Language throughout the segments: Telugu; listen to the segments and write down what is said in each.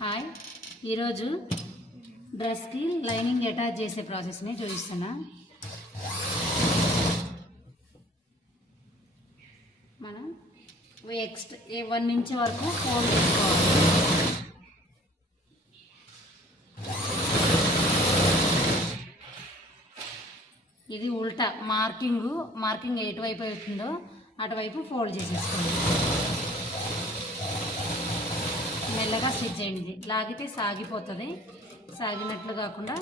హాయ్, ఈరోజు డ్రెస్కి లైనింగ్ అటాచ్ చేసే ప్రాసెస్ని చూపిస్తున్నా. మనం ఎక్స్ట్రా 1 ఇంచ్ వరకు ఫోల్డ్ చేసుకోవాలి. ఇది ఉల్టా మార్కింగ్ ఎటువైపు అవుతుందో అటువైపు ఫోల్డ్ చేసేసుకోండి. మెల్లగా స్టిచ్ చేయండి. లాగితే సాగిపోతుంది. సాగినట్లు కాకుండా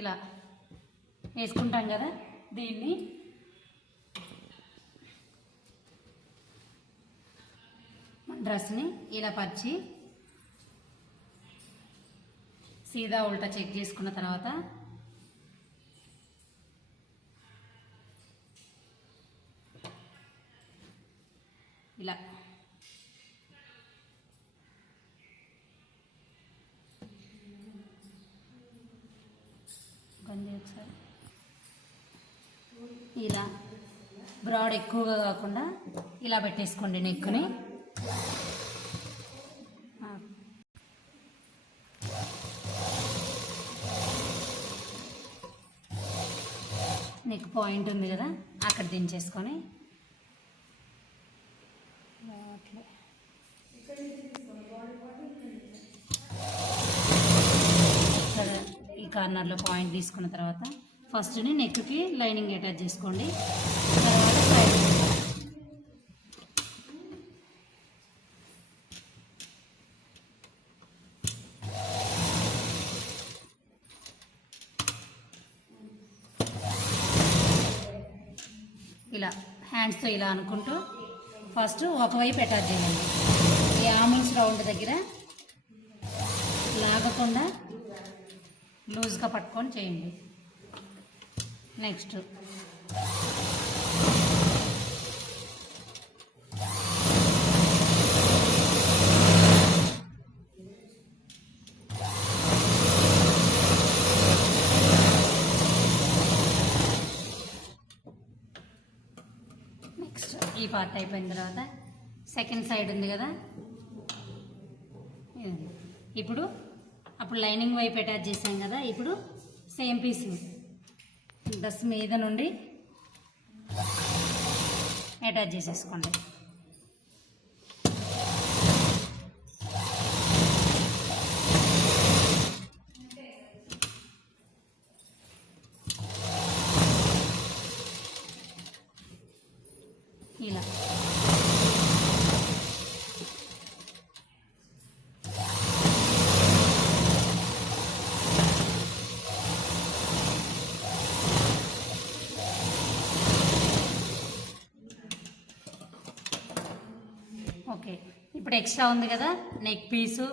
ఇలా వేసుకుంటాం కదా, దీన్ని డ్రెస్ని ఇలా పరిచి సీదా ఉల్టా చెక్ చేసుకున్న తర్వాత ఇలా ఒకసారి ఇలా బ్రాడ్ ఎక్కువగా కాకుండా ఇలా పెట్టేసుకోండి. నెక్కుని నెక్ పాయింట్ ఉంది కదా, అక్కడ దించేసుకొని ఈ కార్నర్లో పాయింట్ తీసుకున్న తర్వాత ఫస్ట్ని నెక్కి లైనింగ్ అటాచ్ చేసుకోండి. తర్వాత సైడ్ ఇలా హ్యాండ్స్తో ఇలా అనుకుంటూ ఫస్ట్ ఒకవైపు అటాచ్ చేయండి. ఈ ఆర్మ్స్ రౌండ్ దగ్గర లాగకుండా లూజ్గా పట్టుకొని చేయండి. నెక్స్ట్ ఈ పార్ట్ అయిపోయిన తర్వాత సెకండ్ సైడ్ ఉంది కదా, ఇప్పుడు అప్పుడు లైనింగ్ వైపు అటాచ్ చేసాం కదా, ఇప్పుడు సేమ్ పీస్ డ్రెస్ మీద నుండి అటాచ్ చేసేసుకోండి. ఇలా ఓకే. ఇప్పుడు ఎక్స్ట్రా ఉంది కదా, నెక్ పీసు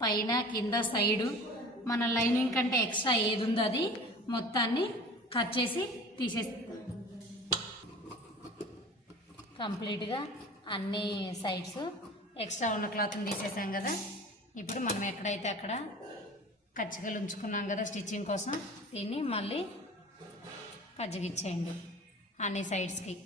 పైన కింద సైడు మన లైనింగ్ కంటే ఎక్స్ట్రా ఏది ఉందో అది మొత్తాన్ని కట్ చేసి తీసేస్తాం. కంప్లీట్గా అన్ని సైడ్స్ ఎక్స్ట్రా ఉన్న క్లాత్ని తీసేసాం కదా, ఇప్పుడు మనం ఎక్కడైతే అక్కడ కచ్చికలు ఉంచుకున్నాం కదా స్టిచ్చింగ్ కోసం, దీన్ని మళ్ళీ కజ్జిగిచ్చేయండి అన్ని సైడ్స్కి.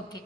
ఓకే.